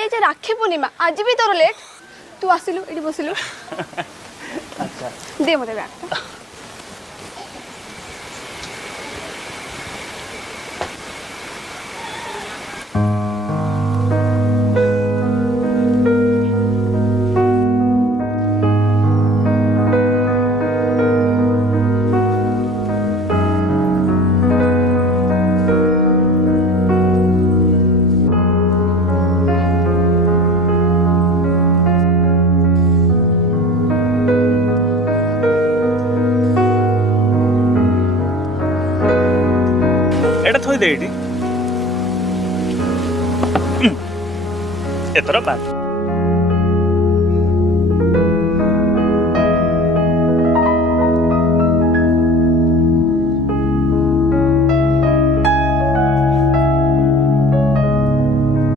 भाई आज राखी पूर्णिमा आज भी तोर लेट तू आसिलु एडी बसिलु अच्छा दे मते बैग एटा थोई दे एटी एतरा बात